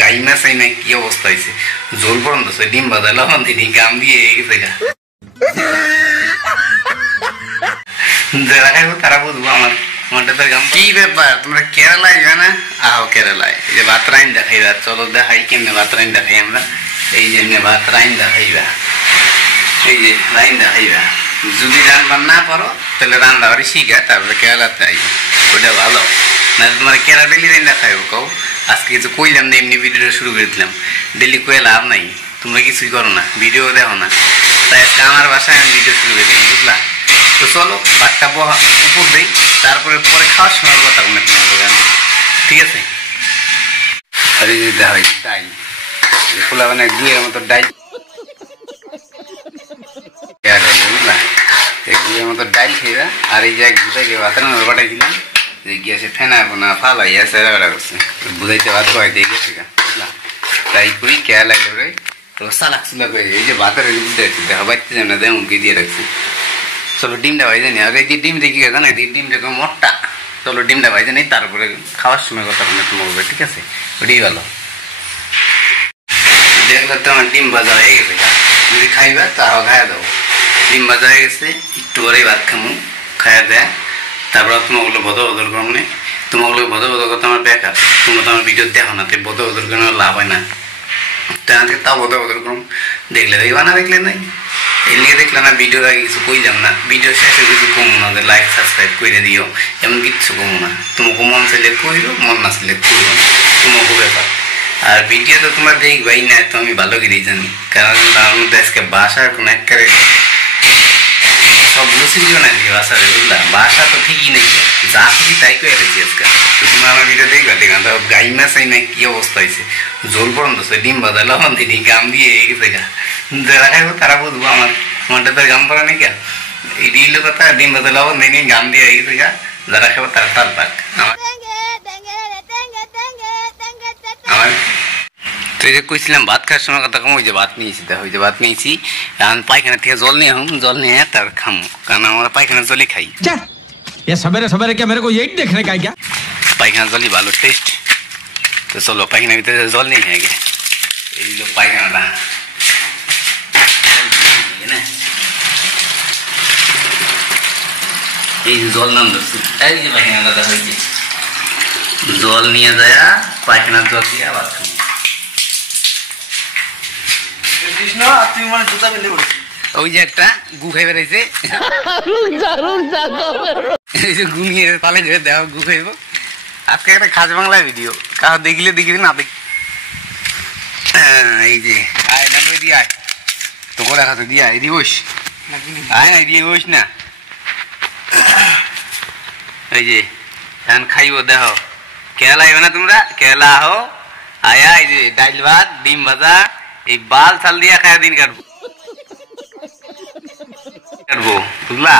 গাই Maasai না কি অবস্থা হয়েছে জোর পর্যন্ত ডিম বাজা লবণ দিনি গাম দিয়ে গেছে গা যারা খাইবো তারা বুঝবো আমারটা তো গাম কি ব্যাপার তোমরা কেরালায় যাবে না আহো কেরালায় এই যে ভাত রাইন দেখাইবা চলো দেখাই কেমনে ভাত রাইন দেখাই আমরা এই যে এমনি ভাত রাইন দেখাইবা এই যে রাইন দেখাইবা যদি রান্না না পারো তাহলে রান্না বাড়ি শিখা তারপরে কেরালাতে আইবা ওটা ভালো না তোমার কেরা ডেলি রাইন দেখাইবো কও আজকে কিছু কইলাম না এমনি ভিডিওটা শুরু করে দিলাম ডেলি কয়ে লাভ নাই তোমরা কিছুই করো না ভিডিও দেখো না তাই আজকে আমার বাসায় আমি ভিডিও শুরু করে দিই বুঝলা তো চলো ভাতটা উপর দেই তারপরে পরে খাওয়ার সময় কথা বলে তোমার দোকান ঠিক আছে আর এই যে দেখা ডাইল খোলা মানে দুয়ের মতো ডাইল বুঝলা এই দুয়ের মতো ডাইল খেয়ে আর এই যে গুটাই ভাত রান্না পাঠাইছিলাম যে গিয়েছে ফেনা না ফালাই আছে করছে বুঝাইতে ভাত খাওয়াই দিয়ে গেছে বুঝলা তাই করি কেয়া লাগলে রসা লাগছিল এই যে ভাতের দেখা পাইতে যাই না দেমনকে দিয়ে রাখছি চলো ডিমটা ভাই জানি আর এই যে ডিম দেখি জানো এই ডিমটা তো মোটা চলো ডিমটা ভাই জানি তারপরে খাওয়ার সময় কথা বলে তোমার বলবে ঠিক আছে ওটাই ভালো দেখলে তো আমার ডিম ভাজা হয়ে গেছে যদি খাইবা তাও খাইয়া দাও ডিম ভাজা হয়ে গেছে একটু পরেই ভাত খামু খাইয়া দেয় তারপর তোমাগুলো বদল বদল করো মানে তোমাগুলো বদল বদল করতে আমার বেকার তোমরা তো আমার ভিডিও দেখো না তাই বদল বদল করে লাভ হয় না তাও বদল বদল করুন দেখলে দেখবা না দেখলে নাই এর লিগে দেখলে না ভিডিওর আগে কিছু কইলাম না ভিডিও শেষে কিছু কমো না লাইক সাবস্ক্রাইব করে দিও এমন কিচ্ছু কমো না তোমাকে মন চাইলে কইরো মন না চাইলে কইরো না তোমাকে ব্যাপার আর ভিডিও তো তোমরা দেখবাই না তো আমি ভালো করেই জানি কারণ তার মধ্যে আজকে বাসার কোনো একবারে সব লুচিও না দিয়ে বাসারে বুঝলা বাসা তো ঠিকই নেই যা খুবই তাই করে রেখেছি আজকে তো তোমরা আমার ভিডিও দেখবা দেখলাম তো গাই মাছাই না কি অবস্থা হয়েছে জোর পর্যন্ত ডিম বাজা লবণ দিনি গাম দিয়ে গেছে গা যারা খাইবো তারা বুঝবো আমারটা তো গাম পড়া নেই গা এই দিল কথা ডিম বাজা লবণ দিনি গাম দিয়ে গেছে গা যারা খাবো তারা তার পাক আমার তো এই যে কইছিলাম ভাত খাওয়ার সময় কথা কম ওই যে ভাত নিয়েছি দেখো ওই যে ভাত নিয়েছি এখন পায়খানা থেকে জল নিয়ে জল নিয়ে তার খামো কারণ আমরা পায়খানা জলই খাই সবেরে সবেরে কে মেরে কো यही देखने का क्या পায়খানা জলই ভালো টেস্ট তো চলো পায়খানার ভিতরে জল নিয়ে আগে এই হলো পায়খানাটা এই জল নাম ধরছি এই যে পায়খানাটা দেখা হয়েছে জল নিয়ে যায় পায়খানার জল দিয়ে আবার খাবো ওই যে একটা গু খাই বেড়াইছে গু নিয়ে তালে দেওয়া গু খাইব আজকে একটা খাস বাংলা ভিডিও কাউ দেখলে দেখবি না দেখ এই যে আয় না দিয়ে আয় তোকে দেখা তো দিয়ে আয় এদিকে বস আয় না এদিকে বস না এই যে এখন খাইব দেখো কেরালা আইবে না তোমরা কেরালা আহো আয়া এই যে ডাইল ভাত ডিম ভাজা এই বাল চাল দিয়া খায়া দিন কাটবো বুঝলা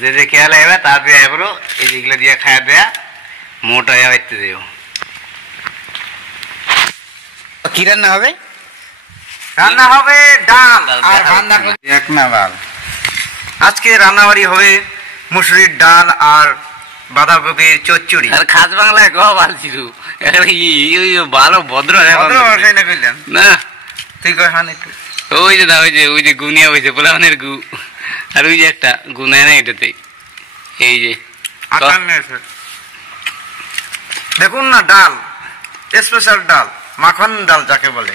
যে যে খেয়াল আইবা তাড়াতাড়ি আইবো এই যেগুলো দিয়া খায়া দেয়া মোটা আইতে দিও কি রান্না হবে ডাল আর রান্না এক না ডাল আজকে রান্নাবাড়ি হবে মুসুরির ডাল আর বাঁধাকপির চচ্চড়ি আর খাস বাংলায় গো বালছিল ভালো ভদ্র না তুই ওই যে ওই যে গুনিয়া হয়েছে পোলাপানের গু আর ওই যে একটা গুনায় না এটাতে এই যে দেখুন না ডাল স্পেশাল ডাল মাখন ডাল যাকে বলে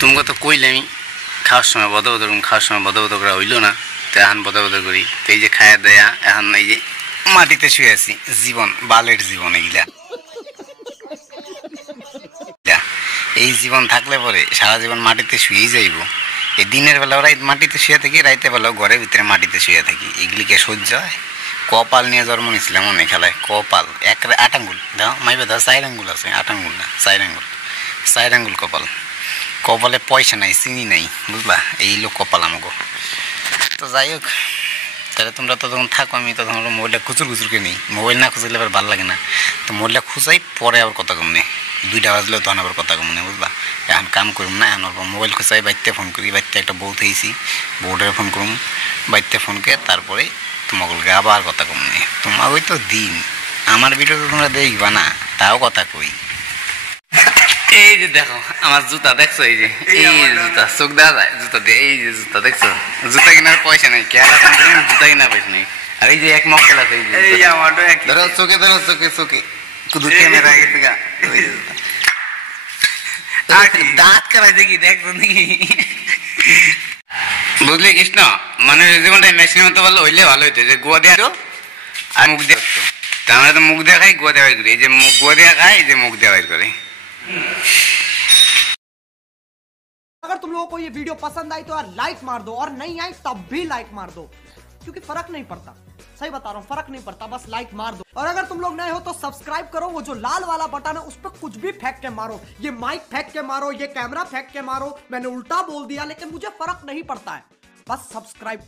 তোমাকে তো কইলামই খাওয়ার সময় বদ খাওয়ার সময় বদ করা হইলো না তো এখন বদ করি তো এই যে খায়া দেয়া এখন এই যে মাটিতে শুয়ে আছি জীবন বালের জীবন এগুলা এই জীবন থাকলে পরে সারা জীবন মাটিতে শুয়েই যাইব এই দিনের বেলা ওরা মাটিতে শুয়ে থাকি রাইতে বেলাও ঘরের ভিতরে মাটিতে শুয়ে থাকি এগুলিকে সহ্য হয় কপাল নিয়ে জন্ম নিয়েছিলাম মনে খেলায় কপাল এক 8 আঙ্গুল দাও মাইবে দাও 4 আঙ্গুল আছে 8 আঙ্গুল না 4 আঙ্গুল কপাল কপালে পয়সা নাই চিনি নাই বুঝলা এই লোক কপাল আমাকে তো যাই হোক তাহলে তোমরা তো যখন থাকো আমি তো তখন মোবাইলটা খুচুর খুচুরকে নিই মোবাইল না খুঁজলে আবার ভালো লাগে না তো মোবাইলটা খুঁজাই পরে আবার কথা কম নেই 2টা বাজলেও তখন আবার কথা কম না বুঝলা। এখন কাম করুম না, এখন মোবাইল খুঁচাই বাইতে ফোন করি, বাইতে একটা বউ থেয়েছি, বউটারে ফোন করুম, বাইতে ফোন করে তারপরে তোমাকে আবার কথা কম নেই। তোমার ওই তো দিন আমার ভিডিও তো তোমরা দেখবা না, তাও কথা কই। এই যে দেখো আমার জুতা দেখছো, এই যে জুতা চোখ দেওয়া যায় জুতা দিয়ে, এই যে জুতা দেখছো, জুতা কেনার পয়সা নেই, কেয়ার জুতা কেনার পয়সা নেই। আর এই যে এক মক্কেল আছে, ধরো চোখে ধরো, চোখে চোখে কুদু ক্যামেরা গেছে গা, দাঁত কারাই দেখি, দেখছো নাকি? বুঝলি কৃষ্ণ, মানে জীবনটা মেশিনের মতো বললে হইলে ভালো হইতো, যে গোয়া দেওয়া আর মুখ দেওয়া। আমরা তো মুখ দেওয়া খাই, গোয়া দেওয়া করি, এই যে গোয়া দেওয়া খাই, এই যে মুখ দেওয়া করে। अगर तुम लोगों को ये वीडियो पसंद आई तो यार लाइक मार दो, और नहीं आई तब भी लाइक मार दो, क्योंकि फर्क नहीं पड़ता, सही बता रहा हूँ, फर्क नहीं पड़ता, बस लाइक मार दो। और अगर तुम लोग नए हो तो सब्सक्राइब करो, वो जो लाल वाला बटन है उस पर कुछ भी फेंक के मारो, ये माइक फेंक के मारो, ये कैमरा फेंक के मारो, मैंने उल्टा बोल दिया लेकिन मुझे फर्क नहीं पड़ता है, बस सब्सक्राइब करो।